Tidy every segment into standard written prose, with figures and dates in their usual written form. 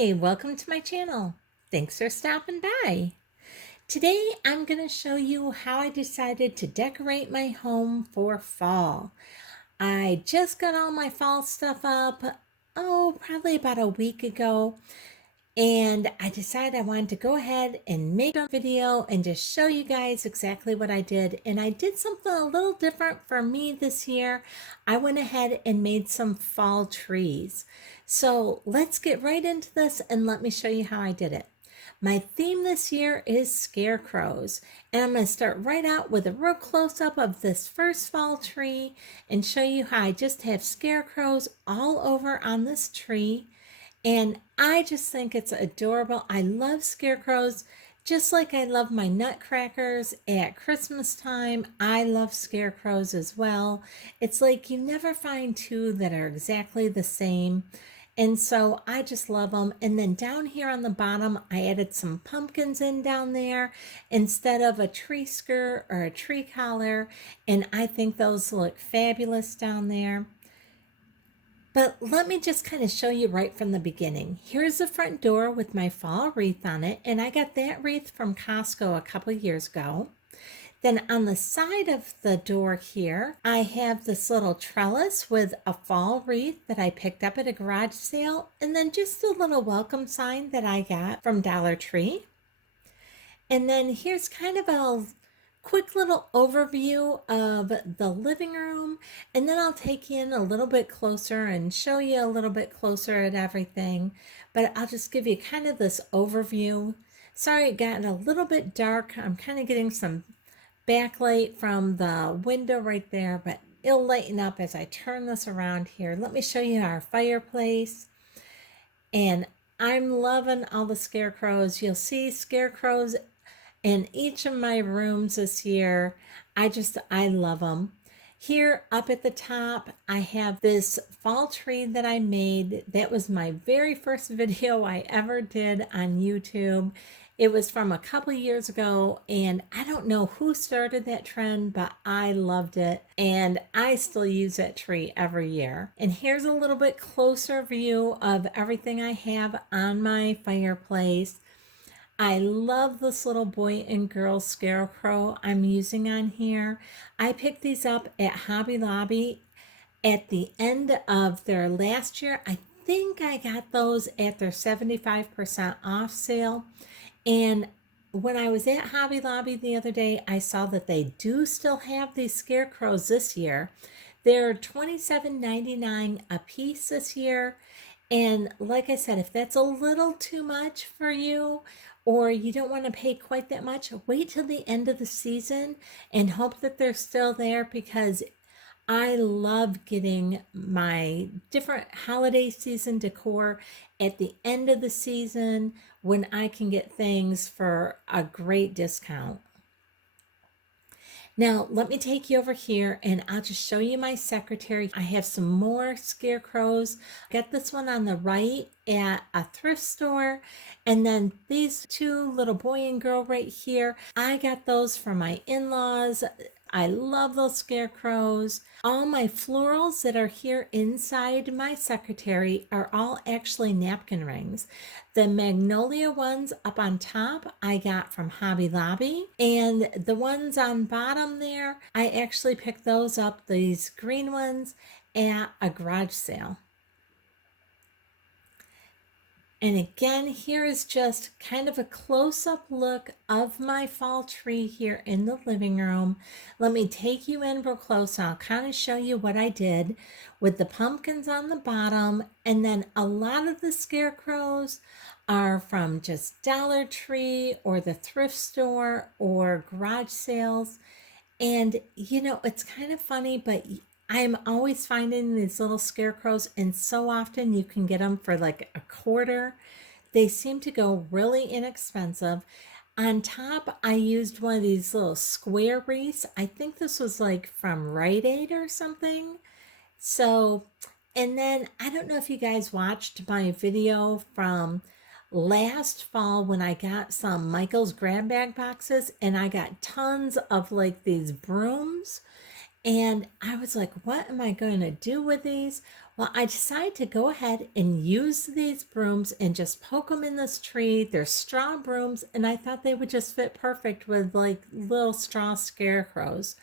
Hi, welcome to my channel. Thanks for stopping by. Today I'm going to show you how I decided to decorate my home for fall. I just got all my fall stuff up, probably about a week ago, and I decided I wanted to go ahead and make a video and just show you guys exactly what I did. And I did something a little different for me this year. I went ahead and made some fall trees. So let's get right into this and let me show you how I did it. My theme this year is scarecrows, and I'm going to start right out with a real close-up of this first fall tree and show you how I just have scarecrows all over on this tree. And I just think it's adorable. I love scarecrows just like I love my nutcrackers at Christmas time. I love scarecrows as well. It's like you never find two that are exactly the same. And so I just love them. And then down here on the bottom, I added some pumpkins in down there instead of a tree skirt or a tree collar. And I think those look fabulous down there. But let me just kind of show you right from the beginning. Here's the front door with my fall wreath on it, and I got that wreath from Costco a couple years ago. Then on the side of the door here, I have this little trellis with a fall wreath that I picked up at a garage sale, and then just a little welcome sign that I got from Dollar Tree. And then here's kind of a quick little overview of the living room, and then I'll take you in a little bit closer and show you a little bit closer at everything, but I'll just give you kind of this overview. Sorry it got a little bit dark. I'm kind of getting some backlight from the window right there, but it'll lighten up as I turn this around here. Let me show you our fireplace. And I'm loving all the scarecrows. You'll see scarecrows in each of my rooms this year. I love them. Here up at the top, I have this fall tree that I made. That was my very first video I ever did on YouTube. It was from a couple years ago, and I don't know who started that trend, but I loved it, and I still use that tree every year. And here's a little bit closer view of everything I have on my fireplace. I love this little boy and girl scarecrow I'm using on here. I picked these up at Hobby Lobby at the end of their last year. I think I got those at their 75% off sale. And when I was at Hobby Lobby the other day, I saw that they do still have these scarecrows this year. They're $27.99 a piece this year. And like I said, if that's a little too much for you, or you don't want to pay quite that much, wait till the end of the season and hope that they're still there, because I love getting my different holiday season decor at the end of the season when I can get things for a great discount. Now, let me take you over here and I'll just show you my secretary. I have some more scarecrows. Got this one on the right at a thrift store. And then these two, little boy and girl right here, I got those from my in-laws. I love those scarecrows. All my florals that are here inside my secretary are all actually napkin rings. The magnolia ones up on top I got from Hobby Lobby, and the ones on bottom there, I actually picked those up, these green ones, at a garage sale. And again, here is just kind of a close-up look of my fall tree here in the living room. Let me take you in real close. I'll kind of show you what I did with the pumpkins on the bottom. And then a lot of the scarecrows are from just Dollar Tree or the thrift store or garage sales. And, you know, it's kind of funny, but I'm always finding these little scarecrows, and so often you can get them for like a quarter. They seem to go really inexpensive. On top, I used one of these little square wreaths. I think this was like from Rite Aid or something. So, and then I don't know if you guys watched my video from last fall when I got some Michael's grab bag boxes, and I got tons of like these brooms. And I was like, what am I going to do with these? Well, I decided to go ahead and use these brooms and just poke them in this tree. They're straw brooms, and I thought they would just fit perfect with like little straw scarecrows.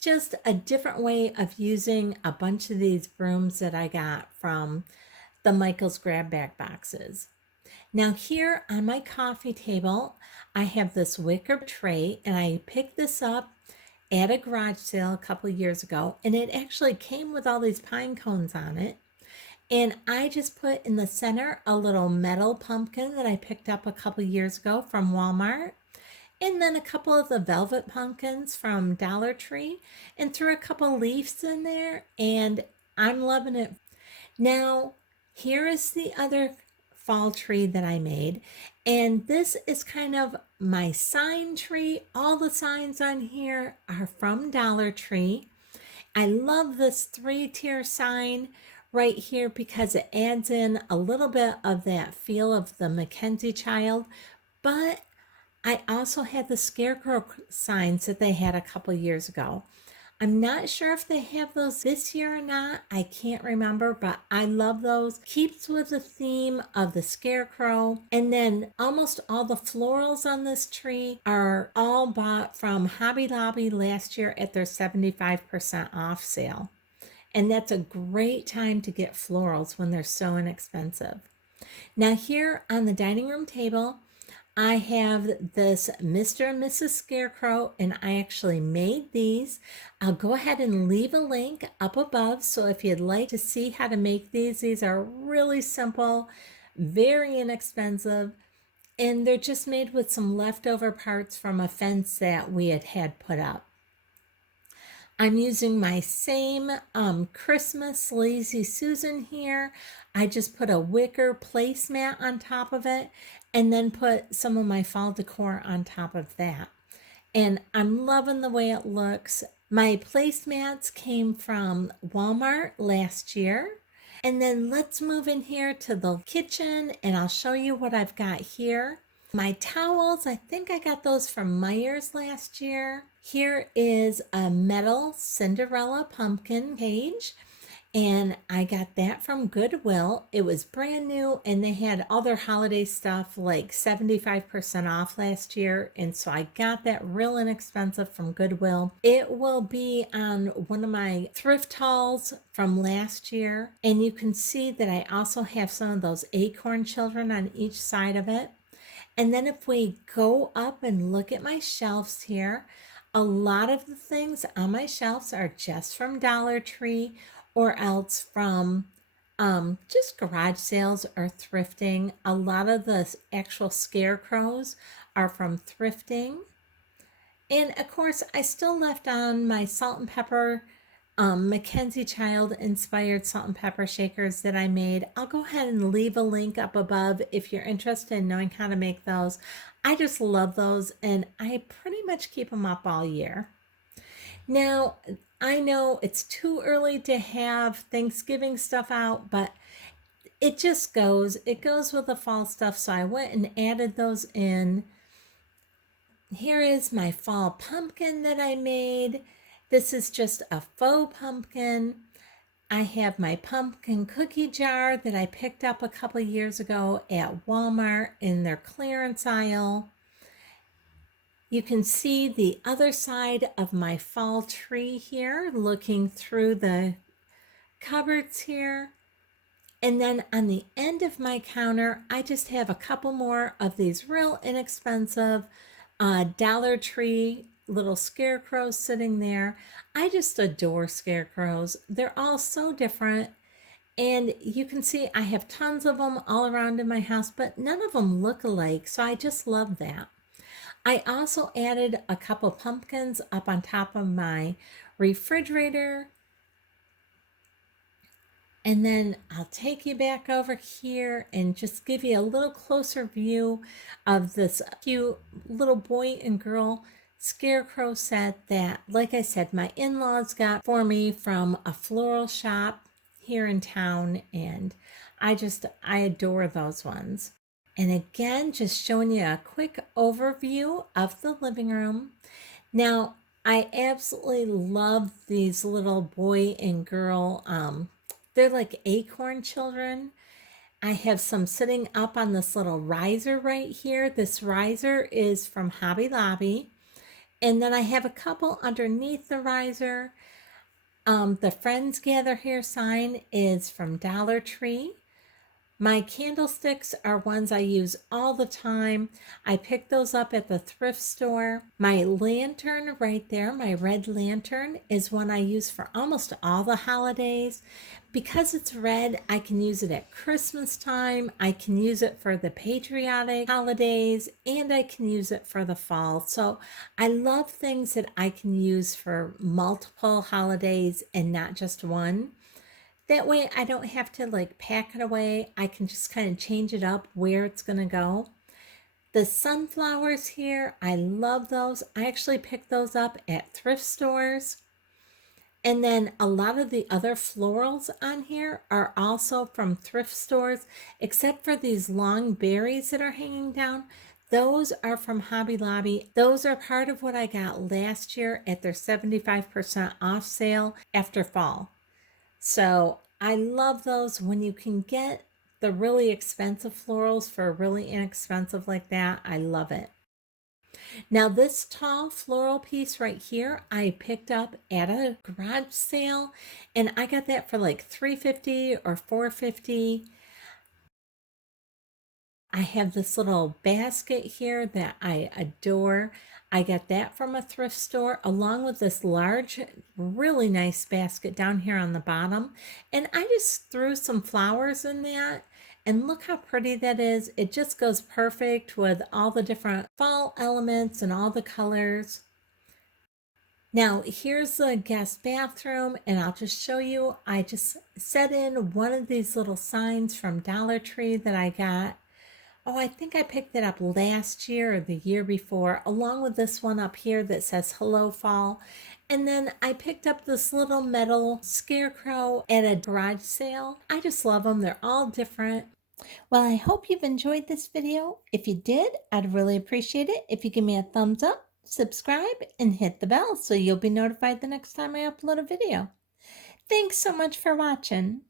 Just a different way of using a bunch of these brooms that I got from the Michael's Grab Bag boxes. Now here on my coffee table, I have this wicker tray, and I picked this up at a garage sale a couple of years ago, and it actually came with all these pine cones on it. And I just put in the center a little metal pumpkin that I picked up a couple of years ago from Walmart, and then a couple of the velvet pumpkins from Dollar Tree, and threw a couple leaves in there, and I'm loving it. Now, here is the other fall tree that I made, and this is kind of my sign tree. All the signs on here are from Dollar Tree. I love this 3-tier sign right here because it adds in a little bit of that feel of the Mackenzie child, but I also had the scarecrow signs that they had a couple years ago. I'm not sure if they have those this year or not. I can't remember, but I love those. Keeps with the theme of the scarecrow. And then almost all the florals on this tree are all bought from Hobby Lobby last year at their 75% off sale. And that's a great time to get florals when they're so inexpensive. Now here on the dining room table, I have this Mr. and Mrs. Scarecrow, and I actually made these. I'll go ahead and leave a link up above, so if you'd like to see how to make these are really simple, very inexpensive, and they're just made with some leftover parts from a fence that we had put up. I'm using my same Christmas Lazy Susan here. I just put a wicker placemat on top of it and then put some of my fall decor on top of that. And I'm loving the way it looks. My placemats came from Walmart last year. And then let's move in here to the kitchen and I'll show you what I've got here. My towels, I think I got those from Meijer's last year. Here is a metal Cinderella pumpkin cage, and I got that from Goodwill. It was brand new, and they had all their holiday stuff like 75% off last year, and so I got that real inexpensive from Goodwill. It will be on one of my thrift hauls from last year, and you can see that I also have some of those acorn children on each side of it. And then if we go up and look at my shelves here, a lot of the things on my shelves are just from Dollar Tree or else from just garage sales or thrifting. A lot of the actual scarecrows are from thrifting. And of course, I still left on my salt and pepper Mackenzie Child inspired salt and pepper shakers that I made. I'll go ahead and leave a link up above if you're interested in knowing how to make those. I just love those, and I pretty much keep them up all year. Now, I know it's too early to have Thanksgiving stuff out, but it just goes. It goes with the fall stuff, so I went and added those in. Here is my fall pumpkin that I made. This is just a faux pumpkin. I have my pumpkin cookie jar that I picked up a couple years ago at Walmart in their clearance aisle. You can see the other side of my fall tree here, looking through the cupboards here. And then on the end of my counter, I just have a couple more of these real inexpensive Dollar Tree little scarecrows sitting there. I just adore scarecrows. They're all so different. And you can see I have tons of them all around in my house, but none of them look alike. So I just love that. I also added a couple pumpkins up on top of my refrigerator. And then I'll take you back over here and just give you a little closer view of this cute little boy and girl scarecrow set that, like I said, my in-laws got for me from a floral shop here in town, and I adore those ones. And again, just showing you a quick overview of the living room. Now, I absolutely love these little boy and girl. They're like acorn children. I have some sitting up on this little riser right here. This riser is from Hobby Lobby. And then I have a couple underneath the riser. The Friends Gather Here sign is from Dollar Tree. My candlesticks are ones I use all the time. I pick those up at the thrift store. My lantern right there, my red lantern, is one I use for almost all the holidays. Because it's red, I can use it at Christmas time. I can use it for the patriotic holidays, and I can use it for the fall. So I love things that I can use for multiple holidays and not just one. That way I don't have to like pack it away. I can just kind of change it up where it's going to go. The sunflowers here, I love those. I actually pick those up at thrift stores. And then a lot of the other florals on here are also from thrift stores, except for these long berries that are hanging down. Those are from Hobby Lobby. Those are part of what I got last year at their 75% off sale after fall. So I love those when you can get the really expensive florals for really inexpensive like that. I love it. Now this tall floral piece right here, I picked up at a garage sale and I got that for like $3.50 or $4.50. I have this little basket here that I adore. I got that from a thrift store along with this large, really nice basket down here on the bottom. And I just threw some flowers in that. And look how pretty that is. It just goes perfect with all the different fall elements and all the colors. Now here's the guest bathroom and I'll just show you. I just set in one of these little signs from Dollar Tree that I got. Oh, I think I picked it up last year or the year before, along with this one up here that says Hello Fall. And then I picked up this little metal scarecrow at a garage sale. I just love them. They're all different. Well, I hope you've enjoyed this video. If you did, I'd really appreciate it if you give me a thumbs up, subscribe, and hit the bell so you'll be notified the next time I upload a video. Thanks so much for watching.